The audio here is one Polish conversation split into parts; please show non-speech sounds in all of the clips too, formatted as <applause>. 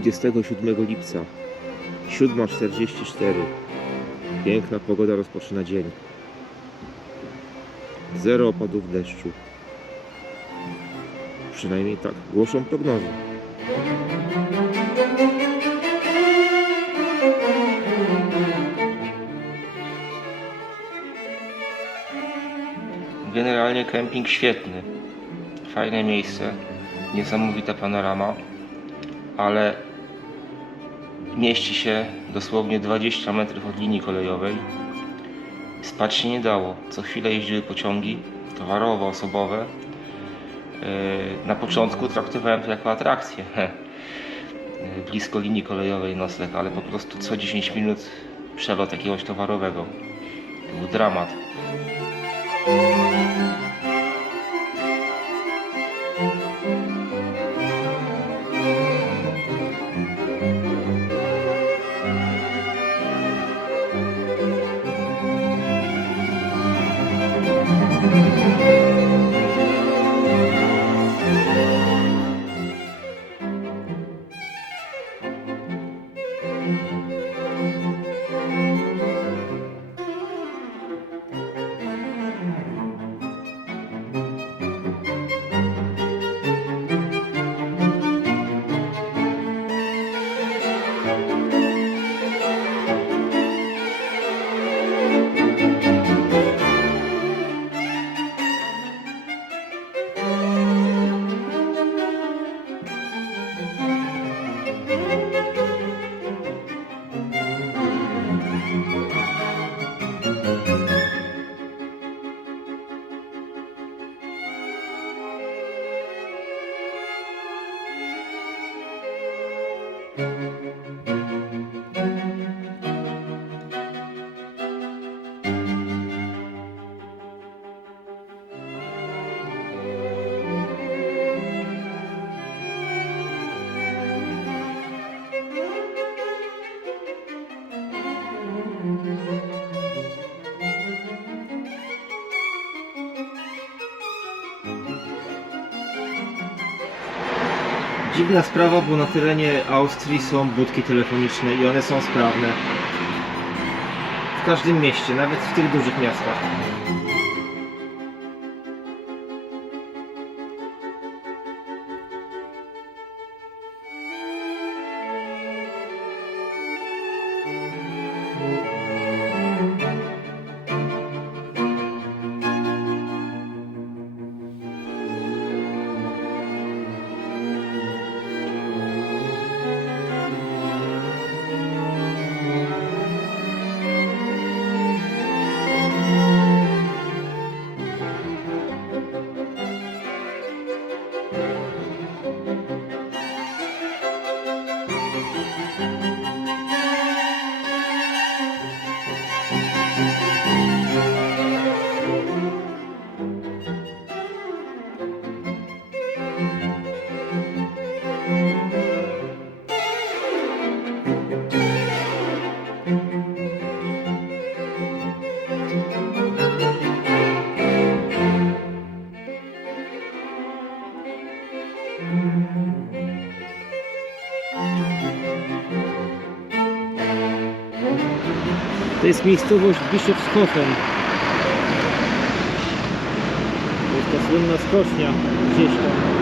27 lipca. 7.44 Piękna pogoda rozpoczyna dzień. Zero opadów deszczu. Przynajmniej tak głoszą prognozy. Generalnie kemping świetny. Fajne miejsce. Niesamowita panorama. Ale mieści się dosłownie 20 metrów od linii kolejowej. Spać się nie dało. Co chwilę jeździły pociągi towarowe, osobowe. Yy, Na początku traktowałem to jako atrakcję. Yy, <laughs> Blisko linii kolejowej nocleg, ale po prostu co 10 minut przelot jakiegoś towarowego. To był dramat. Dziwna sprawa, bo na terenie Austrii są budki telefoniczne i one są sprawne. W każdym mieście, nawet w tych dużych miastach. To jest miejscowość Bischofshofen. To jest ta słynna skocznia gdzieś tam.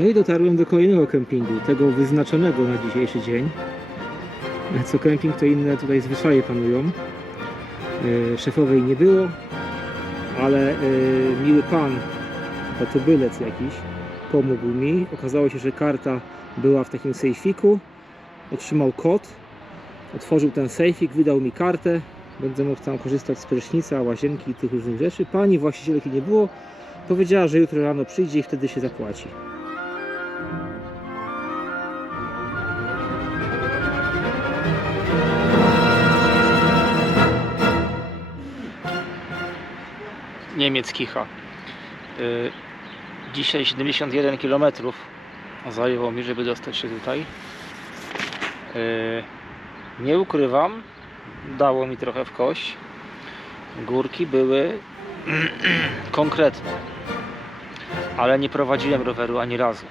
No i dotarłem do kolejnego kempingu, tego wyznaczonego na dzisiejszy dzień. Co kemping to inne tutaj zwyczaje panują. E, Szefowej nie było, ale e, miły pan, a to bylec jakiś, pomógł mi. Okazało się, że karta była w takim sejfiku. Otrzymał kod, otworzył ten sejfik, wydał mi kartę. Będę mógł tam korzystać z prysznica, łazienki i tych różnych rzeczy. Pani właścicielki nie było. Powiedziała, że jutro rano przyjdzie i wtedy się zapłaci. Niemiec Kicha. Y, Dzisiaj 71 km zajęło mi, żeby dostać się tutaj. Y, Nie ukrywam, dało mi trochę w kość. Górki były <clears throat> konkretne, ale nie prowadziłem roweru ani razu.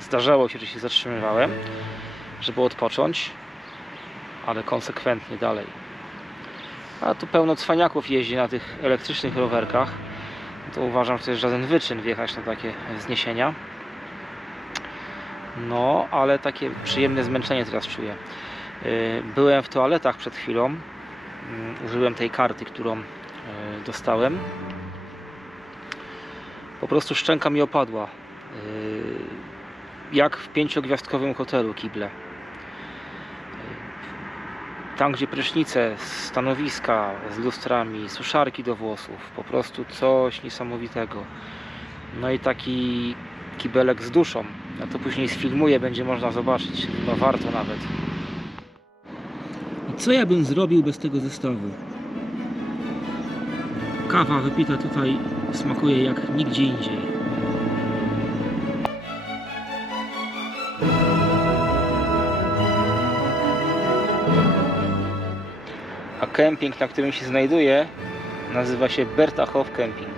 Zdarzało się, że się zatrzymywałem, żeby odpocząć, ale konsekwentnie dalej. A tu pełno cwaniaków jeździ na tych elektrycznych rowerkach. To uważam, że to jest żaden wyczyn wjechać na takie wzniesienia. No, ale takie przyjemne zmęczenie teraz czuję. Yy, Byłem w toaletach przed chwilą. Yy, Użyłem tej karty, którą yy, dostałem. Po prostu szczęka mi opadła. Yy, Jak w pięciogwiazdkowym hotelu kible. Tam, gdzie prysznice, stanowiska z lustrami, suszarki do włosów, po prostu coś niesamowitego. No i taki kibelek z duszą. Ja to później sfilmuję, będzie można zobaczyć. Chyba warto nawet. I co ja bym zrobił bez tego zestawu? Kawa wypita tutaj smakuje jak nigdzie indziej. A kemping, na którym się znajduję, nazywa się Bertahof Camping.